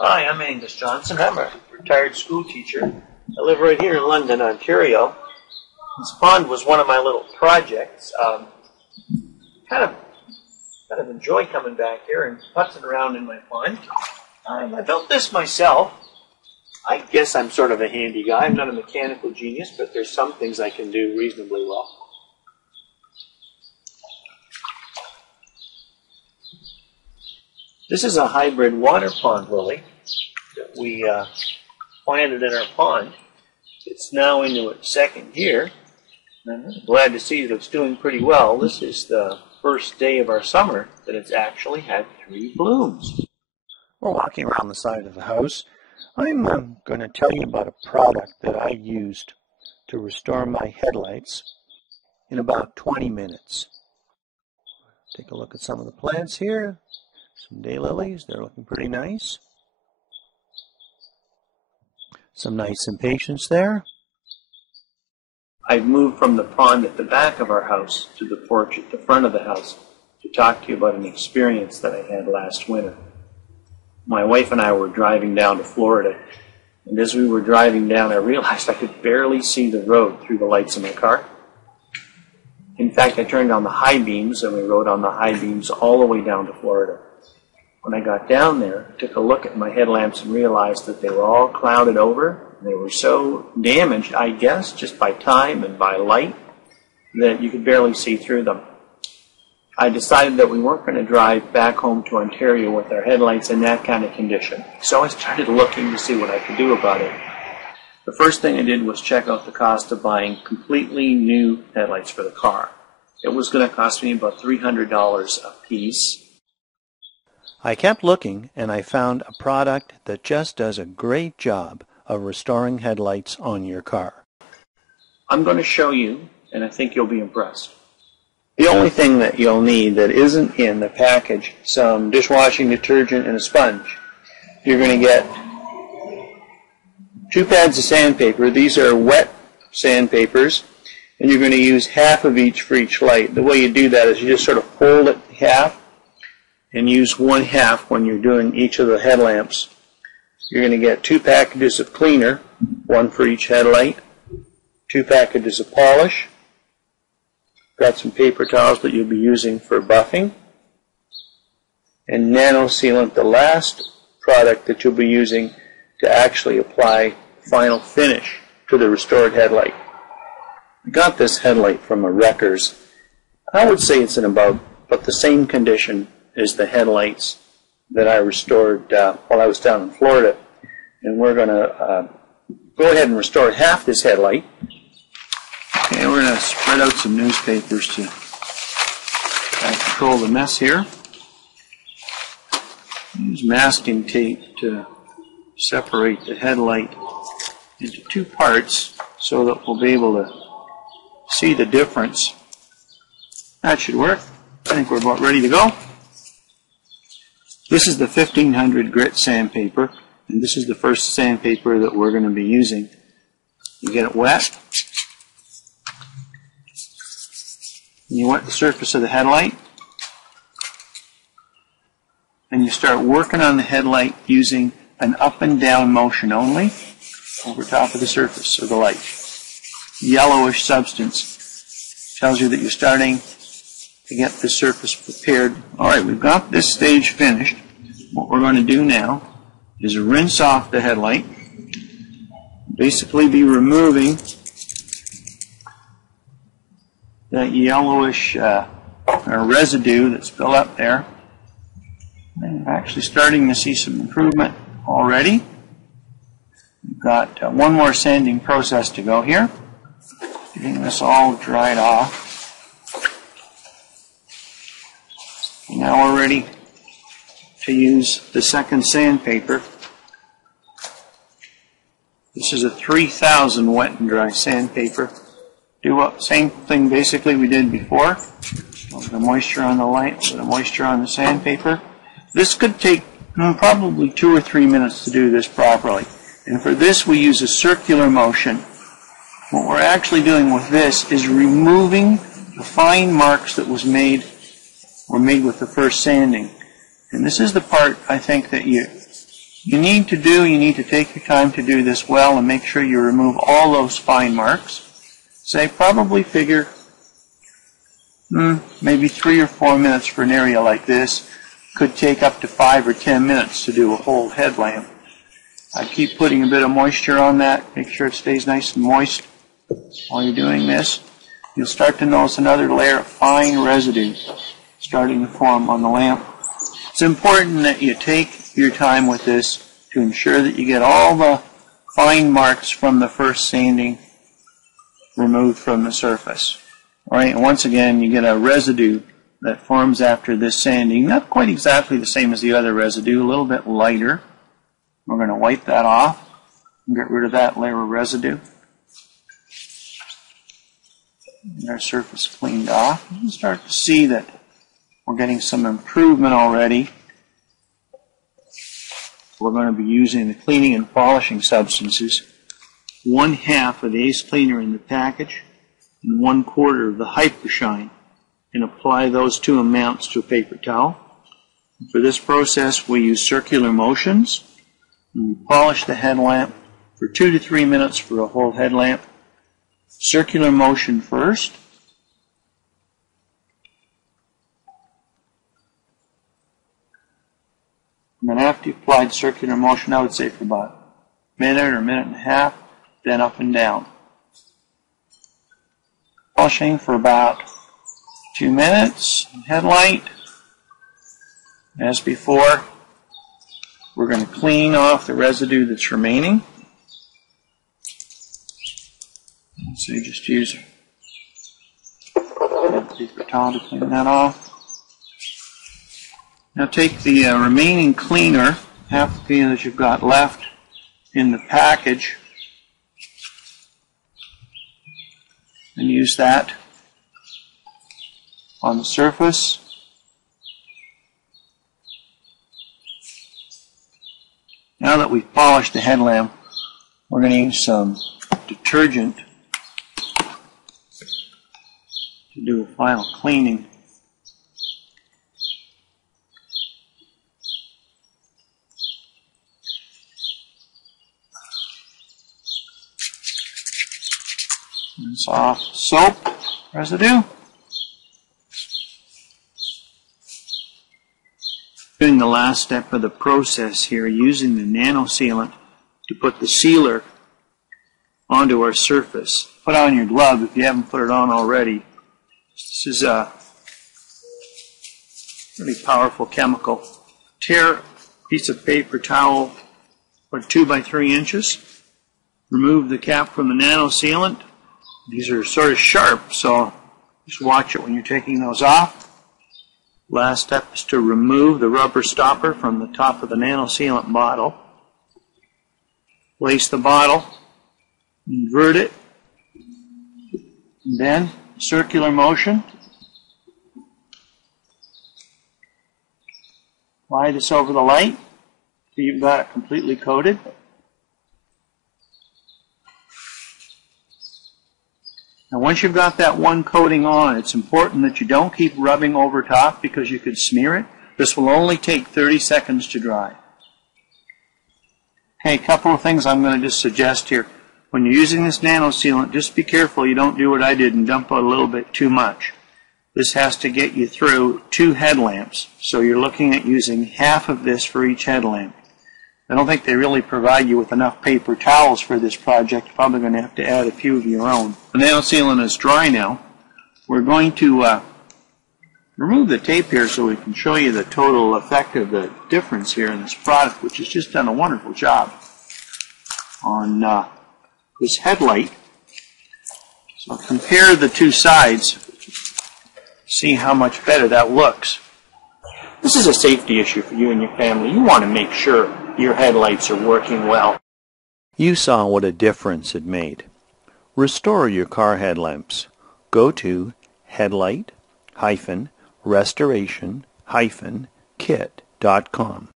Hi, I'm Angus Johnson. I'm a retired school teacher. I live right here in London, Ontario. This pond was one of my little projects. Kind of enjoy coming back here and putzing around in my pond. I built this myself. I guess I'm sort of a handy guy. I'm not a mechanical genius, but there's some things I can do reasonably well. This is a hybrid water pond lily that we planted in our pond. It's now into its second year, and I'm glad to see that it's doing pretty well. This is the first day of our summer that it's actually had 3 blooms. We're walking around the side of the house. I'm going to tell you about a product that I used to restore my headlights in about 20 minutes. Take a look at some of the plants here. Some daylilies, they're looking pretty nice. Some nice impatiens there. I've moved from the pond at the back of our house to the porch at the front of the house to talk to you about an experience that I had last winter. My wife and I were driving down to Florida, and as we were driving down, I realized I could barely see the road through the lights of my car. In fact, I turned on the high beams, and we rode on the high beams all the way down to Florida. When I got down there, I took a look at my headlamps and realized that they were all clouded over. They were so damaged, I guess, just by time and by light, that you could barely see through them. I decided that we weren't going to drive back home to Ontario with our headlights in that kind of condition. So I started looking to see what I could do about it. The first thing I did was check out the cost of buying completely new headlights for the car. It was going to cost me about $300 a piece. I kept looking, and I found a product that just does a great job of restoring headlights on your car. I'm going to show you, and I think you'll be impressed. The only thing that you'll need that isn't in the package, some dishwashing detergent and a sponge. You're going to get 2 pads of sandpaper. These are wet sandpapers, and you're going to use half of each for each light. The way you do that is you just sort of fold it in half and use 1/2 when you're doing each of the headlamps. You're going to get 2 packages of cleaner, 1 for each headlight, 2 packages of polish. Got some paper towels that you'll be using for buffing, and nano sealant, the last product that you'll be using to actually apply final finish to the restored headlight. I got this headlight from a wrecker's. I would say it's in about the same condition as the headlights that I restored while I was down in Florida. And we're going to go ahead and restore half this headlight. Okay, we're going to spread out some newspapers to control the mess here. Use masking tape to separate the headlight into 2 parts so that we'll be able to see the difference. That should work. I think we're about ready to go. This is the 1500 grit sandpaper, and this is the first sandpaper that we're going to be using. You get it wet, and you wet the surface of the headlight, and you start working on the headlight using an up and down motion only over top of the surface of the light. Yellowish substance tells you that you're starting to get the surface prepared. Alright, we've got this stage finished. What we're going to do now is rinse off the headlight. Basically be removing that yellowish residue that's built up there. And we're actually starting to see some improvement already. We've got one more sanding process to go here. Getting this all dried off. Now we're ready to use the second sandpaper. This is a 3000 wet and dry sandpaper. Do what same thing basically we did before. A little bit of moisture on the light, a little bit of moisture on the sandpaper. This could take probably 2 or 3 minutes to do this properly. And for this we use a circular motion. What we're actually doing with this is removing the fine marks that were made with the first sanding. And this is the part I think that you you need to take your time to do this well and make sure you remove all those fine marks. Say probably figure maybe 3 or 4 minutes for an area like this. Could take up to 5 or 10 minutes to do a whole headlamp. I keep putting a bit of moisture on that, make sure it stays nice and moist while you're doing this. You'll start to notice another layer of fine residue starting to form on the lamp. It's important that you take your time with this to ensure that you get all the fine marks from the first sanding removed from the surface. All right, and once again, you get a residue that forms after this sanding, not quite exactly the same as the other residue, a little bit lighter. We're going to wipe that off and get rid of that layer of residue. Get our surface cleaned off. You can start to see that we're getting some improvement already. We're going to be using the cleaning and polishing substances, 1/2 of the Ace Cleaner in the package and 1/4 of the Hypershine, and apply those two amounts to a paper towel. For this process, we use circular motions. And we polish the headlamp for 2 to 3 minutes for a whole headlamp. Circular motion first. And then after you've applied circular motion, I would say for about a minute or a minute and a half, then up and down. Polishing for about 2 minutes. Headlight. As before, we're going to clean off the residue that's remaining. So you just use a paper towel to clean that off. Now take the remaining cleaner, half the cleaner that you've got left in the package, and use that on the surface. Now that we've polished the headlamp, we're going to use some detergent to do a final cleaning. Rinse off soap residue. Doing the last step of the process here, using the nano sealant to put the sealer onto our surface. Put on your glove if you haven't put it on already. This is a really powerful chemical. Tear a piece of paper towel, about 2 by 3 inches. Remove the cap from the nano sealant. These are sort of sharp, so just watch it when you're taking those off. Last step is to remove the rubber stopper from the top of the nano sealant bottle. Place the bottle, invert it, and then circular motion. Apply this over the light so you've got it completely coated. Now once you've got that one coating on, it's important that you don't keep rubbing over top because you could smear it. This will only take 30 seconds to dry. Okay, a couple of things I'm going to just suggest here. When you're using this nano sealant, just be careful you don't do what I did and dump a little bit too much. This has to get you through 2 headlamps, so you're looking at using half of this for each headlamp. I don't think they really provide you with enough paper towels for this project. You're probably going to have to add a few of your own. The nano sealant is dry now. We're going to remove the tape here so we can show you the total effect of the difference here in this product, which has just done a wonderful job on this headlight. So compare the two sides, see how much better that looks. This is a safety issue for you and your family. You want to make sure your headlights are working well. You saw what a difference it made. Restore your car headlamps. Go to headlight-restoration-kit.com.